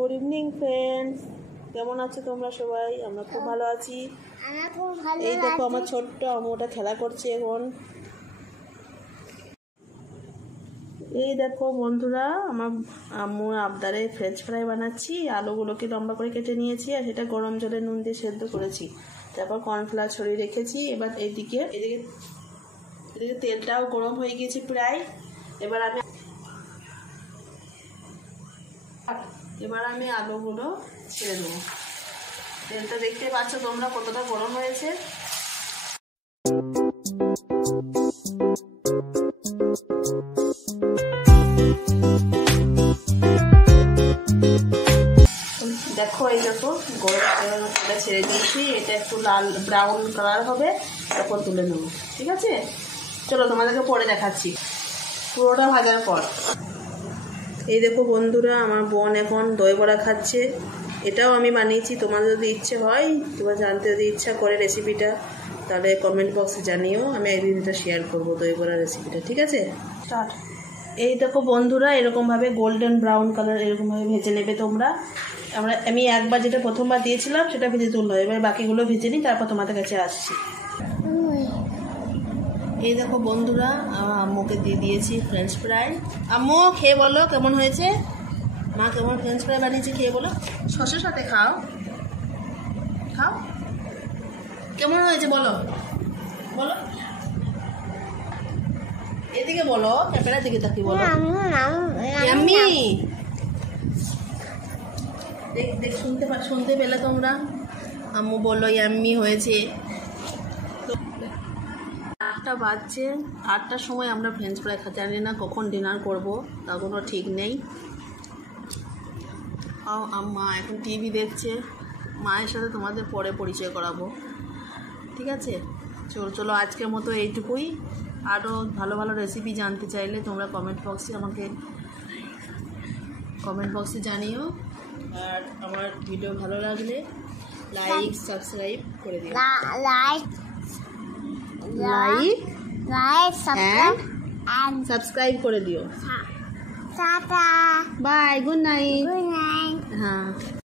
Good evening friends, কেমন আছো তোমরা সবাই? আমরা খুব ভালো আছি। এই দেখো আমার ছোট্ট আম্মুটা খেলা করছে এখন। এই দেখো বন্ধুরা, আমার আম্মু আবদারে ফ্রেঞ্চ ফ্রাই বানাচ্ছি। আলুগুলোকে লম্বা করে কেটে নিয়েছি আর সেটা গরম জলে নুন দিয়ে সেদ্ধ করেছি। তারপর কর্নফ্লাওয়ার ছড়িয়ে রেখেছি। এবার এদিকে তেলটাও গরম হয়ে গিয়েছে প্রায়। এবার আমি আলুগুলো ছেড়ে দেবো। তেলটা দেখতে পাচ্ছ তোমরা কতটা গরম হয়েছে। দেখো এই দেখো গরম তেলটা ছেড়ে দিয়েছি। এটা একটু লাল ব্রাউন কালার হবে, তারপর তুলে নেবো। ঠিক আছে, চলো তোমাদেরকে পরে দেখাচ্ছি পুরোটা ভাজার পর। এই দেখো বন্ধুরা, আমার বোন এখন দই বড়া খাচ্ছে। এটাও আমি বানিয়েছি। তোমাদের যদি ইচ্ছে হয়, তোমরা জানতে যদি ইচ্ছা করে রেসিপিটা, তাহলে কমেন্ট বক্সে জানিও। আমি একদিন এটা শেয়ার করবো দই বড়া রেসিপিটা। ঠিক আছে, স্টার্ট। এই দেখো বন্ধুরা, এরকমভাবে গোল্ডেন ব্রাউন কালার এরকমভাবে ভেজে নেবে তোমরা। আমি একবার যেটা প্রথমবার দিয়েছিলাম সেটা ভেজে তুললো। এবার বাকিগুলো ভেজে নিই, তারপর তোমাদের কাছে আসছি। এই দেখো বন্ধুরা, আমার আম্মুকে দিয়ে দিয়েছি ফ্রেঞ্চ ফ্রাই। আম্মু খেয়ে বলো কেমন হয়েছে। মা কেমন ফ্রেঞ্চ ফ্রাই বানিয়েছি খেয়ে বলো। সসের সাথে খাও, খাও। কেমন হয়েছে বলো, বলো। এদিকে বলো, ক্যামেরার দিকে তাকিয়ে বলো। ইয়াম্মি। দেখ শুনতে পেলে তোমরা? আম্মু বললো ইয়াম্মি হয়েছে। 8টা বাজছে। 8টার সময় আমরা ফ্রেঞ্চ ফ্রাই খাচ্ছি। জানি না কখন ডিনার করবো, তার কোনো ঠিক নেই। মা এখন টিভি দেখছে। মায়ের সাথে তোমাদের পরে পরিচয় করাবো। ঠিক আছে, চলো আজকের মতো এইটুকুই। আরও ভালো ভালো রেসিপি জানতে চাইলে তোমরা কমেন্ট বক্সে জানিও। আর আমার ভিডিও ভালো লাগলে লাইক সাবস্ক্রাইব করে দিও। লাইক সাবস্ক্রাইব করে দিও। Bye, good night. হ্যাঁ।